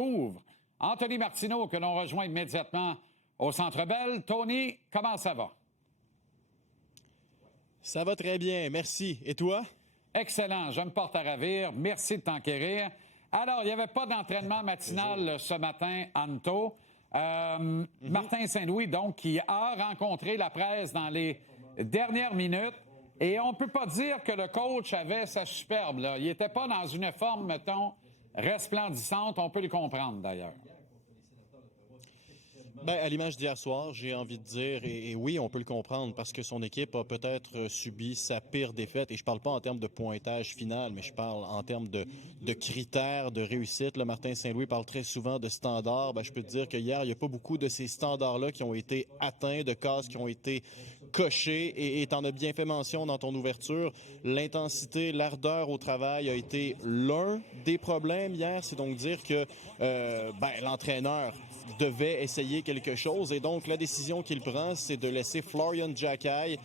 Ouvre Anthony Martineau, que l'on rejoint immédiatement au Centre Bell. Tony, comment ça va? Ça va très bien, merci. Et toi? Excellent, je me porte à ravir. Merci de t'enquérir. Alors, il n'y avait pas d'entraînement matinal ce matin, Anto. Martin Saint-Louis, donc, qui a rencontré la presse dans les dernières minutes. Et on ne peut pas dire que le coach avait sa superbe, là. Il n'était pas dans une forme, mettons, resplendissante. On peut le comprendre, d'ailleurs. Bien, à l'image d'hier soir, j'ai envie de dire, et oui, on peut le comprendre, parce que son équipe a peut-être subi sa pire défaite, et je parle pas en termes de pointage final, mais je parle en termes de critères de réussite. Là, Martin Saint-Louis parle très souvent de standards. Bien, je peux te dire que hier, il n'y a pas beaucoup de ces standards-là qui ont été atteints, de cases qui ont été cochées, et tu en as bien fait mention dans ton ouverture. L'intensité, l'ardeur au travail a été l'un des problèmes hier. C'est donc dire que l'entraîneur devait essayer quelque chose. Et donc, la décision qu'il prend, c'est de laisser Florian Xhekaj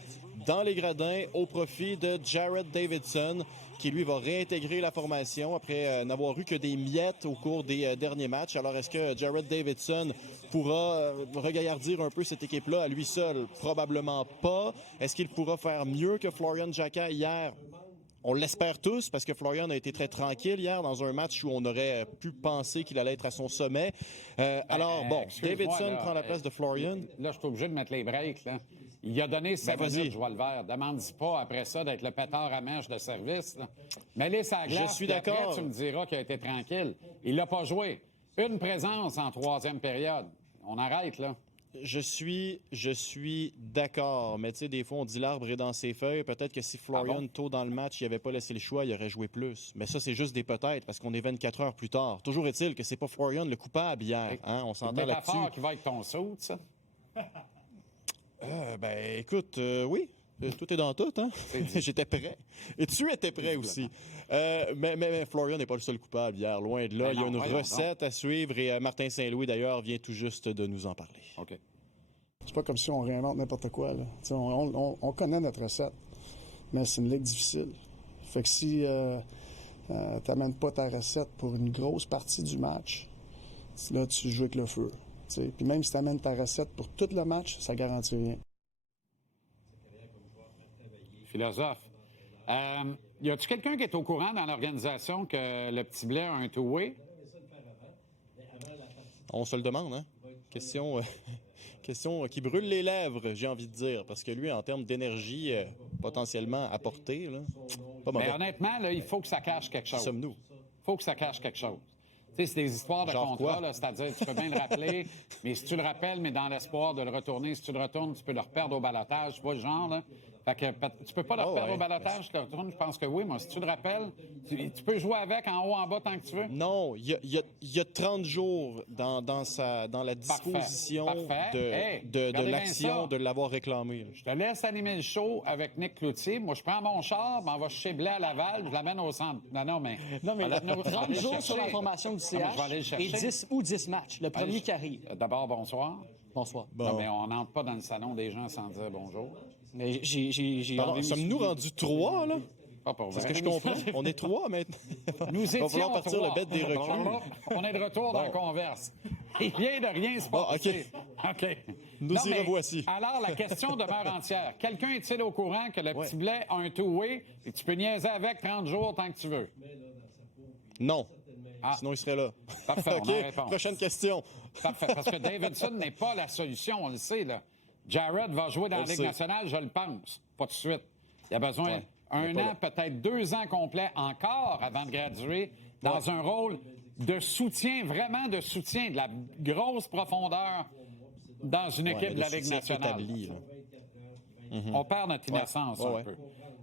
dans les gradins au profit de Jared Davidson, qui, lui, va réintégrer la formation après n'avoir eu que des miettes au cours des derniers matchs. Alors, est-ce que Jared Davidson pourra regaillardir un peu cette équipe-là à lui seul? Probablement pas. Est-ce qu'il pourra faire mieux que Florian Xhekaj hier? On l'espère tous, parce que Florian a été très tranquille hier dans un match où on aurait pu penser qu'il allait être à son sommet. Davidson là, prend la place de Florian. Là, je suis obligé de mettre les breaks, là. Il a donné 7 minutes, je vois le vert. Demande-y pas après ça d'être le pétard à mèche de service, là. Mets-les sur la glace, Je suis après, d'accord. tu me diras qu'il a été tranquille. Il l'a pas joué. Une présence en troisième période. On arrête, là. Je suis d'accord, mais tu sais, des fois, on dit l'arbre est dans ses feuilles. Peut-être que si Florian, tôt dans le match, il n'avait pas laissé le choix, il aurait joué plus. Mais ça, c'est juste des peut-être, parce qu'on est 24 heures plus tard. Toujours est-il que c'est pas Florian le coupable hier. Hein? On s'entend là-dessus. C'est une métaphore qui va avec ton saut, ça? Écoute, oui. Tout est dans tout, hein? J'étais prêt. Et tu étais prêt aussi. Mais Florian n'est pas le seul coupable hier, loin de là. Il y a une recette à suivre et Martin Saint-Louis, d'ailleurs, vient tout juste de nous en parler. OK. C'est pas comme si on réinvente n'importe quoi, là. On connaît notre recette, mais c'est une ligue difficile. Fait que si t'amènes pas ta recette pour une grosse partie du match, là, tu joues avec le feu. Puis même si t'amènes ta recette pour tout le match, ça garantit rien. Philosophe. Y a-tu quelqu'un qui est au courant dans l'organisation que le petit Blais a un two-way? On se le demande, hein? Question qui brûle les lèvres, j'ai envie de dire, parce que lui, en termes d'énergie potentiellement apportée, là, pas mauvais. Mais honnêtement, là, il faut que ça cache quelque chose. Qui sommes-nous? Il faut que ça cache quelque chose. Tu sais, c'est des histoires de contrat, là, c'est-à-dire tu peux bien le rappeler, mais si tu le rappelles, mais dans l'espoir de le retourner, si tu le retournes, tu peux le reperdre au balotage, tu vois le genre, là? Fait que tu peux pas le reperdre au balotage, tu le retournes, je pense que oui, moi, si tu le rappelles, tu peux jouer avec en haut, en bas, tant que tu veux. Non, il y a 30 jours dans la disposition de l'action de l'avoir réclamé. Là. Je te laisse animer le show avec Nick Cloutier. Moi, je prends mon char, m'en va chez Blais à Laval, je l'amène au centre. Non, mais 30 jours sur la formation du CH et 10 matchs, le premier qui arrive. D'abord, bonsoir. Bonsoir. Bon. Non, mais on n'entre pas dans le salon des gens sans dire bonjour. Mais j'ai sommes-nous rendus 3, là? Pas pour C'est ce vrai. que je comprends. On est 3 maintenant. Nous Il va étions falloir partir 3. le bête des reculs. On est de retour dans la converse. Il vient de rien se passer. OK. Nous y revoici. Alors, la question demeure entière. Quelqu'un est-il au courant que le petit Blais a un two-way et tu peux niaiser avec 30 jours tant que tu veux? Non. Sinon, il serait là. Parfait, on a la OK, réponse. prochaine question. Parfait, parce que Davidson n'est pas la solution, on le sait, là. Jared va jouer dans la Ligue nationale, je le pense. Pas tout de suite. Il a besoin un an, peut-être 2 ans complets encore avant de graduer dans un rôle de soutien, vraiment de soutien, de la grosse profondeur dans une équipe de la Ligue nationale. Établi, On perd notre innocence un peu.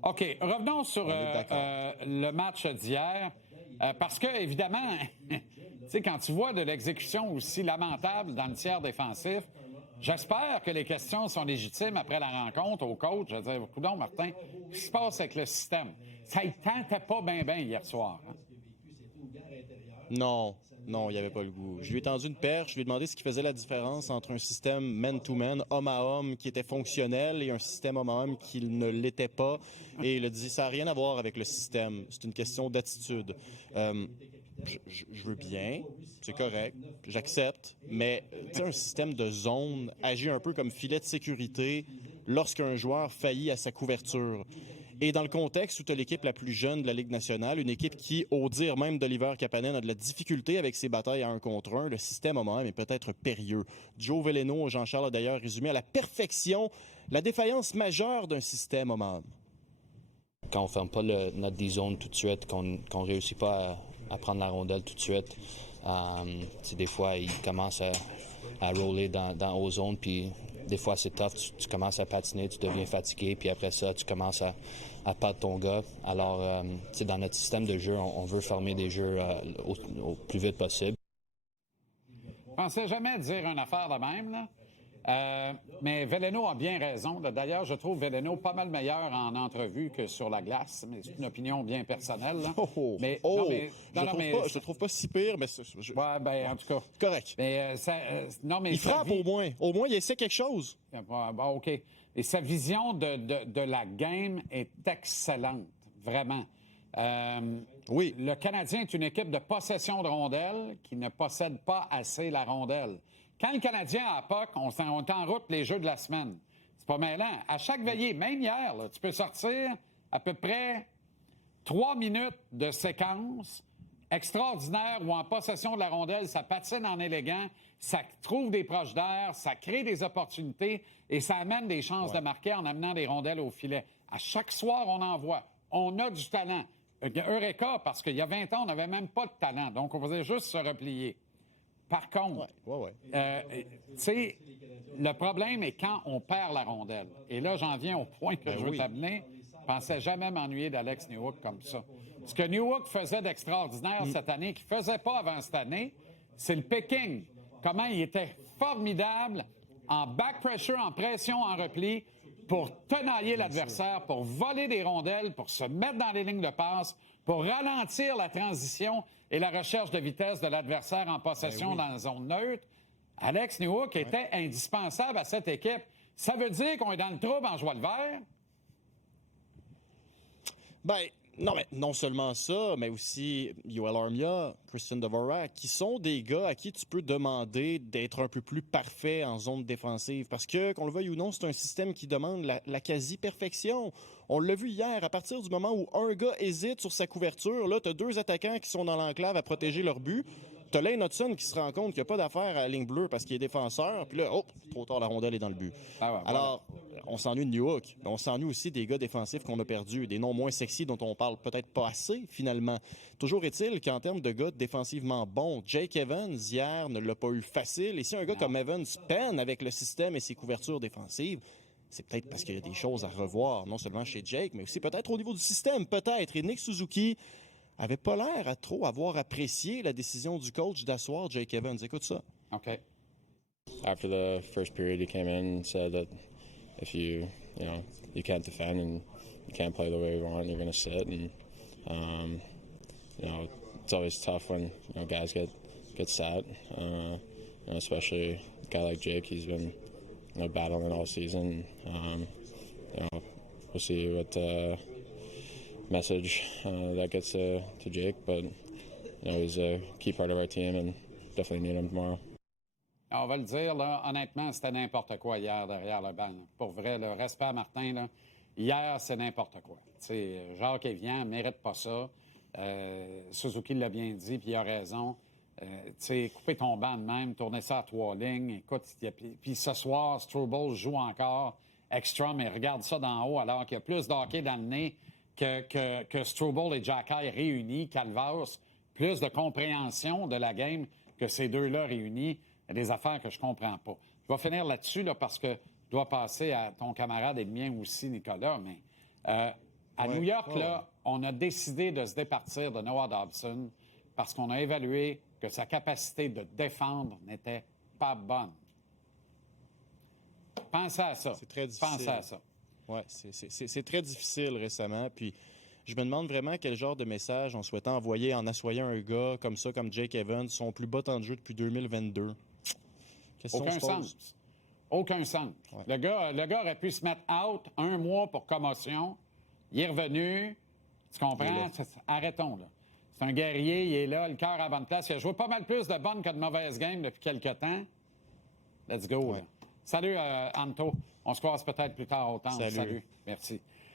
OK, revenons sur le match d'hier. Parce que, évidemment, tu sais, quand tu vois de l'exécution aussi lamentable dans le tiers défensif, j'espère que les questions sont légitimes après la rencontre au coach. Je veux dire, coudonc, Martin, qu'est-ce qui se passe avec le système? Ça ne tentait pas bien hier soir. Hein? Non, il n'y avait pas le goût. Je lui ai tendu une perche, je lui ai demandé ce qui faisait la différence entre un système man-to-man, homme à homme, qui était fonctionnel, et un système homme à homme qui ne l'était pas. Et il a dit, ça n'a rien à voir avec le système, c'est une question d'attitude. je veux bien, c'est correct, j'accepte, mais un système de zone agit un peu comme filet de sécurité lorsqu'un joueur faillit à sa couverture. Et dans le contexte où tu as l'équipe la plus jeune de la Ligue nationale, une équipe qui, au dire même d'Oliver Kapanen, a de la difficulté avec ses batailles à 1 contre 1, le système à moi-même est peut-être périlleux. Joe Veleno, Jean-Charles a d'ailleurs résumé à la perfection la défaillance majeure d'un système homme. Quand on ne ferme pas notre D-zone tout de suite, qu'on ne réussit pas à prendre la rondelle tout de suite, des fois, il commence à roller dans aux zones, puis des fois, c'est tough. Tu commences à patiner, tu deviens fatigué, puis après ça, tu commences à perdre ton gars. Alors, dans notre système de jeu, on veut fermer des jeux au plus vite possible. Je ne pensais jamais dire une affaire de même, là. Mais Veleno a bien raison. D'ailleurs, je trouve Veleno pas mal meilleur en entrevue que sur la glace. Mais c'est une opinion bien personnelle. Là. Je trouve pas si pire, mais... Ouais, ben, en tout cas... Correct. Mais, il frappe au moins. Au moins, il essaie quelque chose. Bon, OK. Et sa vision de la game est excellente. Vraiment. Oui. Le Canadien est une équipe de possession de rondelles qui ne possède pas assez la rondelle. Quand le Canadien a POC, on est en route les jeux de la semaine. C'est pas mêlant. À chaque veillée, même hier, là, tu peux sortir à peu près 3 minutes de séquence extraordinaire où en possession de la rondelle, ça patine en élégant, ça trouve des proches d'air, ça crée des opportunités et ça amène des chances de marquer en amenant des rondelles au filet. À chaque soir, on en voit. On a du talent. Eureka, parce qu'il y a 20 ans, on n'avait même pas de talent. Donc, on faisait juste se replier. Par contre, tu sais, le problème est quand on perd la rondelle. Et là, j'en viens au point que je veux t'amener. Je ne pensais jamais m'ennuyer d'Alex Newhook comme ça. Ce que Newhook faisait d'extraordinaire cette année, qu'il ne faisait pas avant cette année, c'est le picking. Comment il était formidable en back pressure, en pression, en repli, pour tenailler l'adversaire, pour voler des rondelles, pour se mettre dans les lignes de passe, pour ralentir la transition et la recherche de vitesse de l'adversaire en possession dans la zone neutre. Alex Newhook était indispensable à cette équipe. Ça veut dire qu'on est dans le trouble en jouant le vert? Non, mais non seulement ça, mais aussi Yoel Armia, Christian Dvorak, qui sont des gars à qui tu peux demander d'être un peu plus parfait en zone défensive. Parce que, qu'on le veuille ou non, c'est un système qui demande la quasi-perfection. On l'a vu hier, à partir du moment où un gars hésite sur sa couverture, là, tu as 2 attaquants qui sont dans l'enclave à protéger leur but. Tu as Lane Hudson qui se rend compte qu'il n'y a pas d'affaire à la ligne bleue parce qu'il est défenseur. Puis là, trop tard, la rondelle est dans le but. Alors, on s'ennuie de Newhook. Mais on s'ennuie aussi des gars défensifs qu'on a perdus, des noms moins sexy dont on parle peut-être pas assez, finalement. Toujours est-il qu'en termes de gars défensivement bons, Jake Evans, hier, ne l'a pas eu facile. Et si un gars comme Evans peine avec le système et ses couvertures défensives, c'est peut-être parce qu'il y a des choses à revoir, non seulement chez Jake, mais aussi peut-être au niveau du système, peut-être. Et Nick Suzuki avait pas l'air à trop avoir apprécié la décision du coach d'asseoir Jake Evans. Écoute ça. OK. After the first period, he came in and said that if you can't defend and you can't play the way we want, you're going to sit. And, it's always tough when guys get sat, especially a guy like Jake. He's been battling all season. We'll see what message that gets to Jake, but he's a key part of our team and definitely need him tomorrow. On va le dire, là, honnêtement, c'était n'importe quoi hier derrière le banc. Pour vrai, le respect à Martin, là, hier, c'est n'importe quoi. T'sais, Jacques Evian ne mérite pas ça. Suzuki l'a bien dit, puis il a raison. Couper ton banc de même, tourner ça à 3 lignes. Écoute, puis ce soir, Struble joue encore extra, mais regarde ça d'en haut, alors qu'il y a plus de hockey dans le nez que Struble et Jacky réunis, Calvas, plus de compréhension de la game que ces deux-là réunis. Il y a des affaires que je comprends pas. Je vais finir là-dessus là, parce que je dois passer à ton camarade et le mien aussi, Nicolas. Mais à New York, là, on a décidé de se départir de Noah Dobson parce qu'on a évalué que sa capacité de défendre n'était pas bonne. Pensez à ça. C'est très difficile. Pensez à ça. Oui, c'est très difficile récemment. Puis je me demande vraiment quel genre de message on souhaitait envoyer en assoyant un gars comme ça, comme Jake Evans, son plus bas temps de jeu depuis 2022. Aucun sens. Aucun sens. Ouais. Le gars aurait pu se mettre out 1 mois pour commotion. Il est revenu. Tu comprends? Arrêtons, là. C'est un guerrier, il est là, le cœur à bonne place. Il a joué pas mal plus de bonnes que de mauvaises games depuis quelques temps. Let's go. Ouais. Salut, Anto. On se croise peut-être plus tard au temps. Salut. Merci.